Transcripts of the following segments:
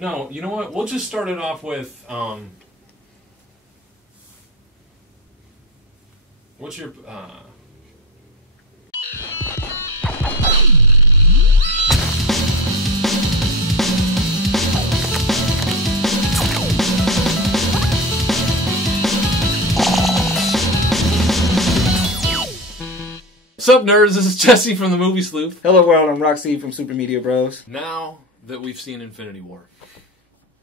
No, you know what? We'll just start it off with, what's your, What's up, nerds? This is Jesse from the Movie Sleuth. Hello, world. I'm Roxy from Super Media Bros. Now that we've seen Infinity War,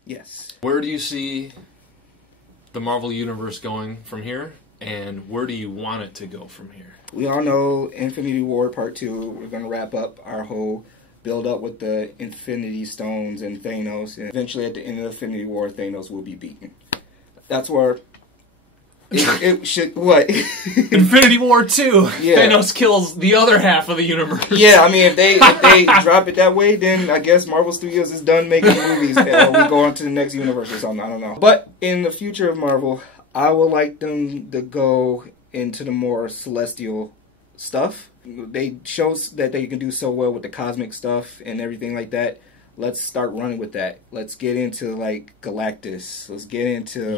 yes, where do you see the Marvel Universe going from here, and where do you want it to go from here? we all know Infinity War Part 2, we're going to wrap up our whole build-up with the Infinity Stones and Thanos, and eventually at the end of Infinity War, Thanos will be beaten. That's where it should... What? Infinity War 2. Yeah. Thanos kills the other half of the universe. Yeah, I mean, if they drop it that way, then I guess Marvel Studios is done making movies. We go on to the next universe or something. I don't know. But in the future of Marvel, I would like them to go into the more celestial stuff. They show that they can do so well with the cosmic stuff and everything like that. Let's start running with that. Let's get into, like, Galactus. Let's get into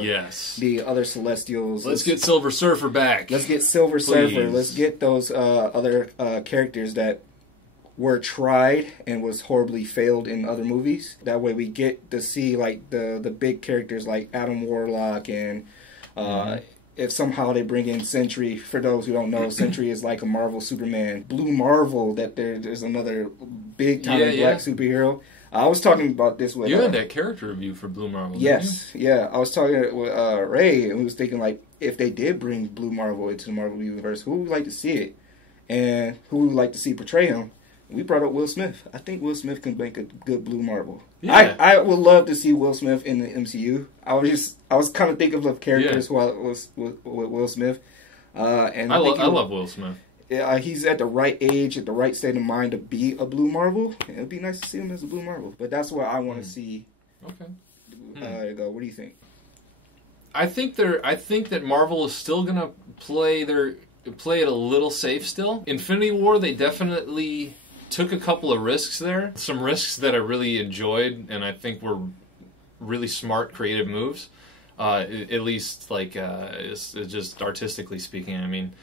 the other Celestials. Let's get Silver Surfer back. Let's get Silver Surfer. Let's get those other characters that were tried and was horribly failed in other movies. That way we get to see, like, the big characters like Adam Warlock and... If somehow they bring in Sentry, for those who don't know, Sentry is like a Marvel Superman. Blue Marvel, that there's another big-time black superhero. I was talking about this with... You had that character review for Blue Marvel, yes, yeah. I was talking with Ray, and we was thinking, like, if they did bring Blue Marvel into the Marvel Universe, who would like to see it? And who would like to see portray him? We brought up Will Smith. I think Will Smith can make a good Blue Marvel. Yeah. I would love to see Will Smith in the MCU. I was kind of thinking of characters while it was with Will Smith. And I love Will Smith. Yeah, he's at the right age, at the right state of mind to be a Blue Marvel. It would be nice to see him as a Blue Marvel. But that's what I want to see. Okay. Go. What do you think? I think that Marvel is still gonna play it a little safe still. Infinity War, they definitely took a couple of risks there. Some risks that I really enjoyed, and I think were really smart, creative moves. At least, like, it's just artistically speaking. I mean,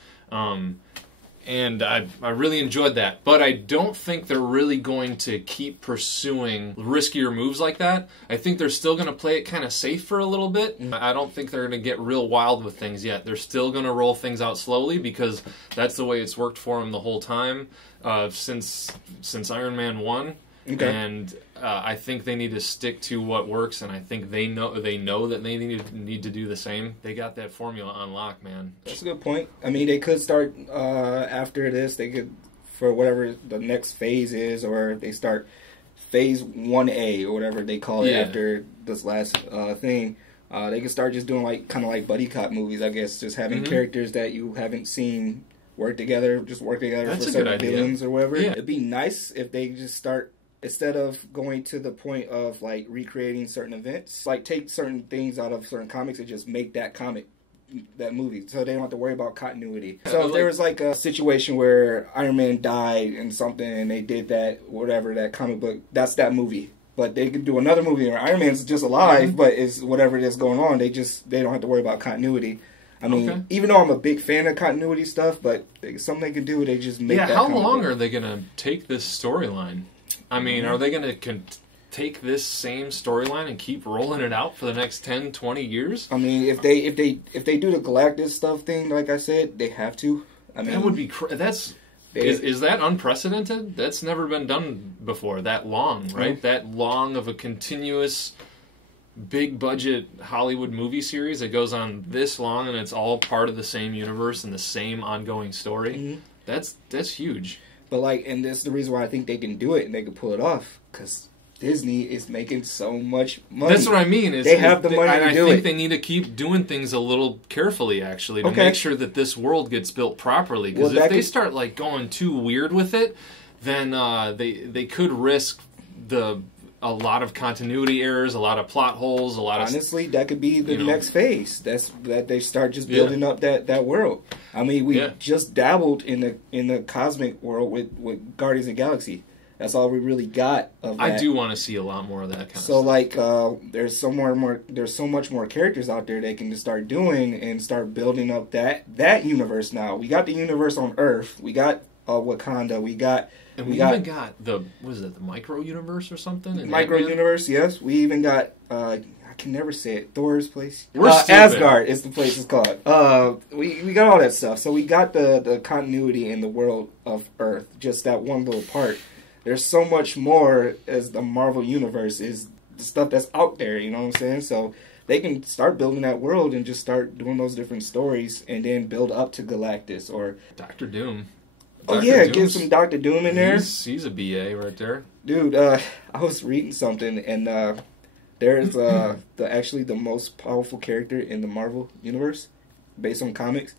and I really enjoyed that. But I don't think they're really going to keep pursuing riskier moves like that. I think they're still going to play it kind of safe for a little bit. I don't think they're going to get real wild with things yet. They're still going to roll things out slowly because that's the way it's worked for them the whole time since Iron Man 1. Okay. And I think they need to stick to what works, and I think they know that they need to do the same. They got that formula on lock, man. That's a good point. I mean, they could start after this. They could, for whatever the next phase is, or they start phase 1A or whatever they call it after this last thing. They could start just doing kind of like buddy cop movies, I guess, just having characters that you haven't seen work together for certain villains or whatever. Yeah. It'd be nice if they just start. Instead of going to the point of, like, recreating certain events, like, take certain things out of certain comics and just make that movie, so they don't have to worry about continuity. So if there was, like, a situation where Iron Man died and something, and they did that, whatever, that comic book, that's that movie. But they could do another movie where Iron Man's just alive, but it's whatever is going on, they don't have to worry about continuity. I mean, even though I'm a big fan of continuity stuff, but something they can do, they just make that how long are they going to take this storyline? I mean, are they going to take this same storyline and keep rolling it out for the next 10, 20 years? I mean, if they do the Galactus stuff thing, like I said, they have to. I mean, that would be is that unprecedented? That's never been done before. That long, right? That long of a continuous, big budget Hollywood movie series that goes on this long, and it's all part of the same universe and the same ongoing story. That's huge. But, and this is the reason why I think they can do it and they can pull it off, because Disney is making so much money. That's what I mean. They have the money to do it. I think they need to keep doing things a little carefully, actually, to make sure that this world gets built properly. Because if they start, going too weird with it, then they could risk a lot of continuity errors, a lot of plot holes, honestly, that could be the next phase. That they start just building up that world. I mean, we just dabbled in the cosmic world with Guardians of the Galaxy. That's all we really got of that. I do want to see a lot more of that kind of so stuff. like there's so much more characters out there they can just start doing and start building up that universe. Now we got the universe on Earth, we got Wakanda, we even got the the micro universe or something? Micro universe, yes. We even got I can never say it. Thor's place. We're Asgard is the place it's called. We got all that stuff. So we got the continuity in the world of Earth. Just that one little part. There's so much more as the Marvel universe is the stuff that's out there. You know what I'm saying? So they can start building that world and just start doing those different stories and then build up to Galactus or Doctor Doom. Get some Doctor Doom in there. He's a BA right there. Dude, I was reading something and there's actually the most powerful character in the Marvel universe based on comics,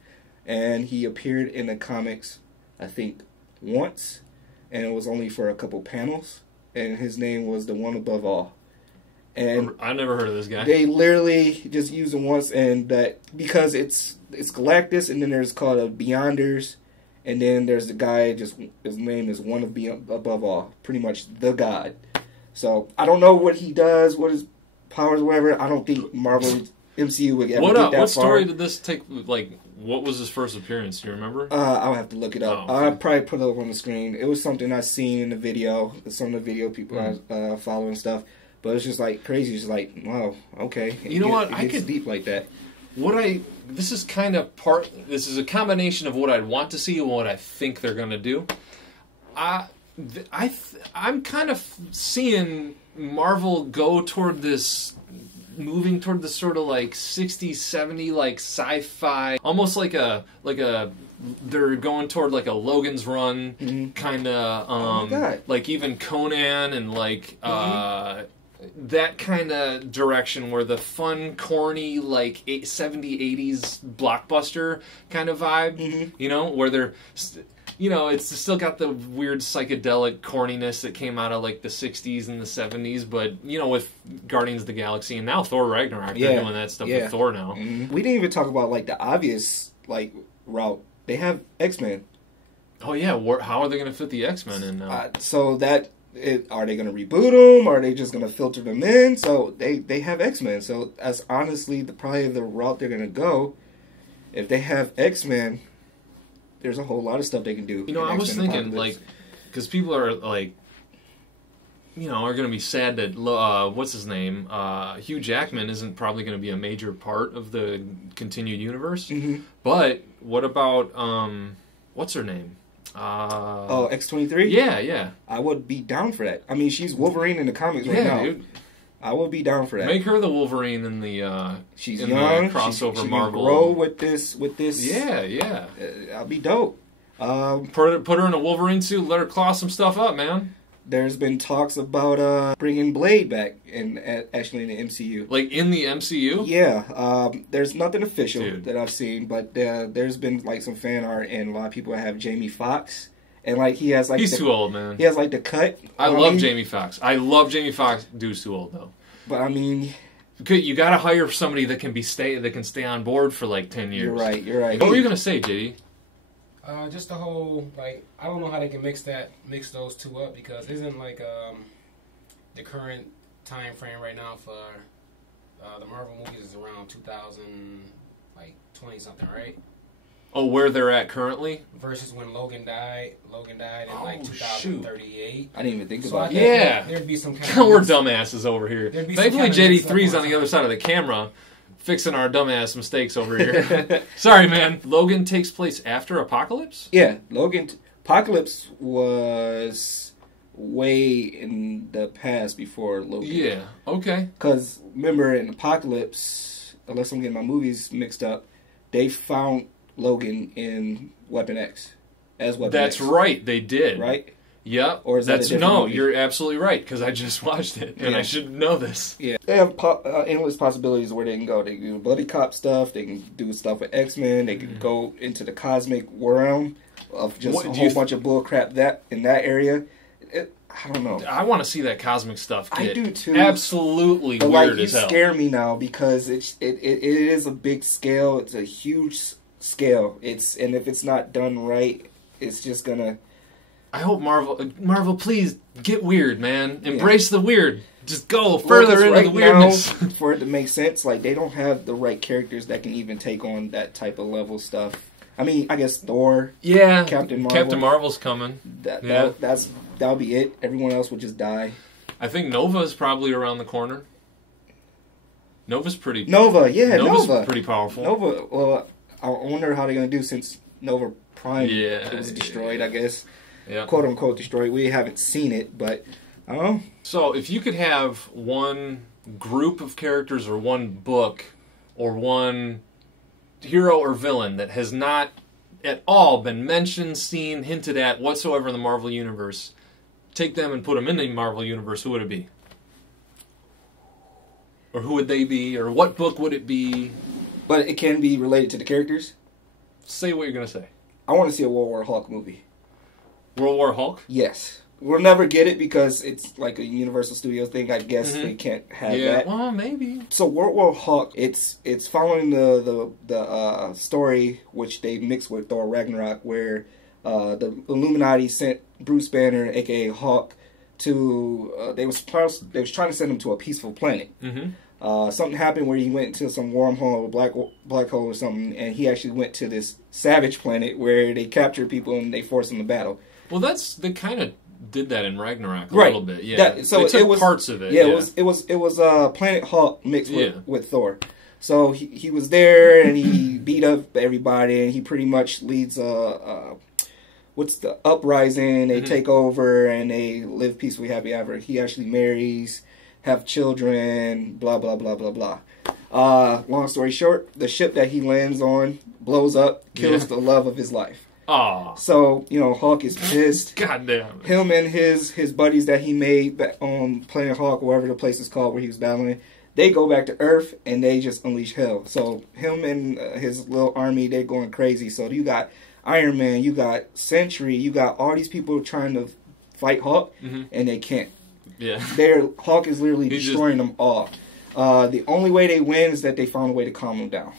and he appeared in the comics I think once, and it was only for a couple panels, and his name was the One Above All. And I never heard of this guy. They literally just used him once, and that because it's Galactus, and then there's called a Beyonders, and then there's the guy his name is One Above All, pretty much the God. So I don't know what he does, what his powers, whatever. I don't think Marvel MCU would ever get that far. What story did this take? Like, what was his first appearance? Do you remember? I'll have to look it up. Oh, okay. I'll probably put it up on the screen. It was something I seen in the video. Some of the video people I follow and stuff. But it's just like crazy. It's like, wow, okay. You know what? It gets deep like that. This is kind of this is a combination of what I'd want to see and what I think they're going to do. I'm kind of seeing Marvel go toward moving toward this sort of like 60s, 70s like sci-fi, almost like a they're going toward like a Logan's Run kind of like even Conan and like that kind of direction where the fun, corny, like 70s, 80s blockbuster kind of vibe, you know, where they're, you know, it's still got the weird psychedelic corniness that came out of like the 60s and the 70s, but, you know, with Guardians of the Galaxy and now Thor Ragnarok, they're doing that stuff with Thor now. We didn't even talk about like the obvious like route. They have X-Men. Oh yeah, how are they going to fit the X-Men in now? Are they going to reboot them? Are they just going to filter them in? So they have X-Men. So that's honestly probably the route they're going to go. If they have X-Men, there's a whole lot of stuff they can do. You know, I was thinking, like, because people are, like, you know, are going to be sad that, what's his name? Hugh Jackman isn't probably going to be a major part of the continued universe. But what about, what's her name? X-23? Yeah. I would be down for that. I mean, she's Wolverine in the comics right now. Dude. I will be down for that. Make her the Wolverine in the she's in young. The crossover she Marvel. Can grow with this. Yeah. I'll be dope. Put her in a Wolverine suit. Let her claw some stuff up, man. There's been talks about bringing Blade back actually in the MCU. Like in the MCU? Yeah. There's nothing official that I've seen, but there's been like some fan art, and a lot of people have Jamie Foxx, and like he has like he's too old, man. He has like the cut. I love Jamie Foxx. I love Jamie Foxx. Dude's too old though. But I mean, you got to hire somebody that can stay on board for like 10 years. You're right. What were you gonna say, JD? Just the whole, like, I don't know how they can mix those two up, because isn't like the current time frame right now for the Marvel movies is around 20 something, right? Oh, where they're at currently? Versus when Logan died in like 2038. I didn't even think about that. Yeah. There'd be some kind of... We're dumbasses over here. Thankfully, JD3's on the other side of the camera, fixing our dumbass mistakes over here. Sorry, man. Logan takes place after Apocalypse? Yeah, Apocalypse was way in the past before Logan. Yeah, okay. Because remember, in Apocalypse, unless I'm getting my movies mixed up, they found Logan in Weapon X as Weapon X. That's right, they did. Right? Yep. Or is that movie? You're absolutely right, because I just watched it, and I should know this. Yeah. They have endless possibilities where they can go. They can do buddy cop stuff, they can do stuff with X-Men, they can go into the cosmic realm of just a whole bunch of bullcrap in that area. I don't know. I want to see that cosmic stuff get I do too. Absolutely but weird like, as hell. You scare me now because it is a big scale. It's a huge scale. And if it's not done right, it's just gonna I hope Marvel, please get weird, man. Embrace the weird. Just go further into the weirdness. Now, for it to make sense, like they don't have the right characters that can even take on that type of level stuff. I mean, I guess Thor. Yeah, Captain Marvel. Captain Marvel's coming. That'll be it. Everyone else will just die. I think Nova's probably around the corner. Nova's pretty powerful. Nova. Well, I wonder how they're gonna do since Nova Prime was destroyed. I guess, quote unquote destroyed. We haven't seen it, but I don't know. So, if you could have one group of characters, or one book, or one hero or villain that has not at all been mentioned, seen, hinted at whatsoever in the Marvel Universe, take them and put them in the Marvel Universe, who would it be? Or who would they be? Or what book would it be? But it can be related to the characters? Say what you're going to say. I want to see a World War Hulk movie. World War Hulk? Yes. We'll never get it because it's like a Universal Studios thing. I guess they can't have that. Yeah, well, maybe. So World War Hulk, it's following the story which they mixed with Thor Ragnarok, where the Illuminati sent Bruce Banner, aka Hulk, to they was trying to send him to a peaceful planet. Something happened where he went into some wormhole, black hole or something, and he actually went to this savage planet where they captured people and they forced them to battle. Well, they kind of did that in Ragnarok a little bit, So they took it was parts of it. It was Planet Hulk mixed with Thor. So he was there and he beat up everybody and he pretty much leads what's the uprising. They take over and they live peacefully, happy ever. He actually marries, have children, blah blah blah blah blah. Long story short, the ship that he lands on blows up, kills the love of his life. So, Hulk is pissed. Goddamn. Him and his buddies that he made on Planet Hulk, wherever the place is called where he was battling, they go back to Earth and they just unleash hell. So him and his little army, they're going crazy. So you got Iron Man, you got Sentry, you got all these people trying to fight Hulk, and they can't. Yeah. Hulk is literally destroying them all. The only way they win is that they found a way to calm them down.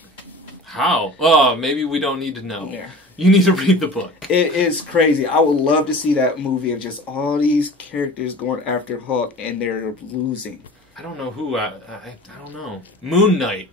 How? Oh, maybe we don't need to know. Yeah. You need to read the book. It is crazy. I would love to see that movie of just all these characters going after Hulk and they're losing. I don't know who. I don't know. Moon Knight.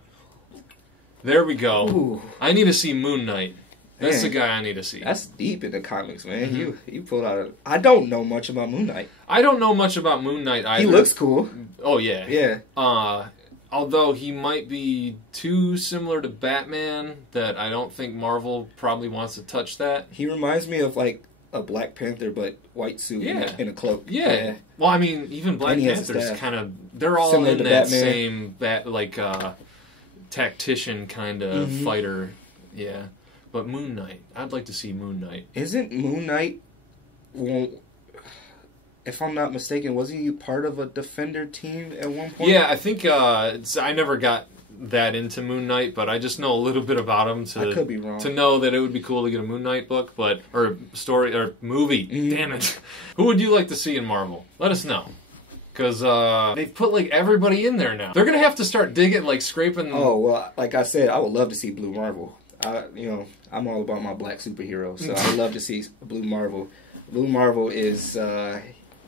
There we go. Ooh. I need to see Moon Knight. That's the guy I need to see. That's deep in the comics, man. You pulled out I don't know much about Moon Knight. I don't know much about Moon Knight either. He looks cool. Oh, yeah. Yeah. Although he might be too similar to Batman that I don't think Marvel probably wants to touch that. He reminds me of like a Black Panther but white suit in a cloak. Yeah. Well, I mean, even Black Panther's kind of, they're all similar in that Batman. Same tactician kind of fighter. Yeah. But Moon Knight, I'd like to see Moon Knight. Isn't Moon Knight, if I'm not mistaken, wasn't he part of a Defender team at one point? Yeah, I think I never got that into Moon Knight, but I just know a little bit about him I could be wrong. To know that it would be cool to get a Moon Knight book, or story or movie. Damn it! Who would you like to see in Marvel? Let us know, because they've put like everybody in there now. They're gonna have to start digging, like scraping. Oh well, like I said, I would love to see Blue Marvel. I'm all about my black superheroes, so I would love to see Blue Marvel. Blue Marvel is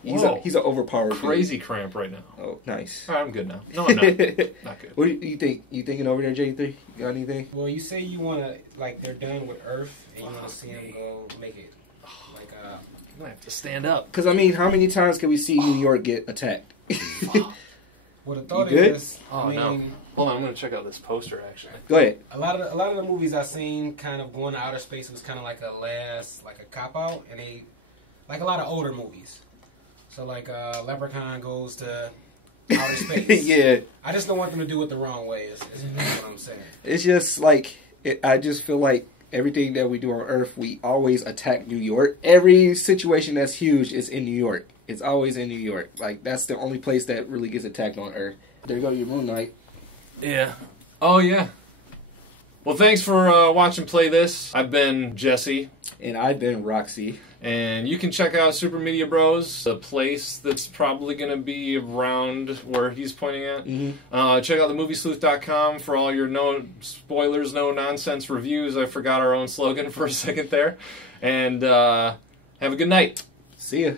he's an overpowered crazy dude. Cramp right now. Oh, nice. All right, I'm good now. No, I'm not. Not good. What do you think? You thinking over there, J3? You got anything? Well, you say you want to, like, they're done with Earth, and you want to see them go make it, like, I'm going to have to stand up. Because, I mean, how many times can we see New York get attacked? Well, the thought is, no. Hold on, I'm going to check out this poster, actually. Go ahead. A lot of the movies I've seen kind of going to outer space was kind of like a cop-out, and they, like a lot of older movies. So, like, Leprechaun goes to outer space. Yeah. I just don't want them to do it the wrong way, is what I'm saying. It's just, like, I just feel like everything that we do on Earth, we always attack New York. Every situation that's huge is in New York. It's always in New York. Like, that's the only place that really gets attacked on Earth. There you go, your Moon Knight. Yeah. Oh, yeah. Well, thanks for watching Play This. I've been Jesse. And I've been Roxy. And you can check out Super Media Bros, the place that's probably going to be around where he's pointing at. Check out themoviesleuth.com for all your no spoilers, no nonsense reviews. I forgot our own slogan for a second there. And have a good night. See ya.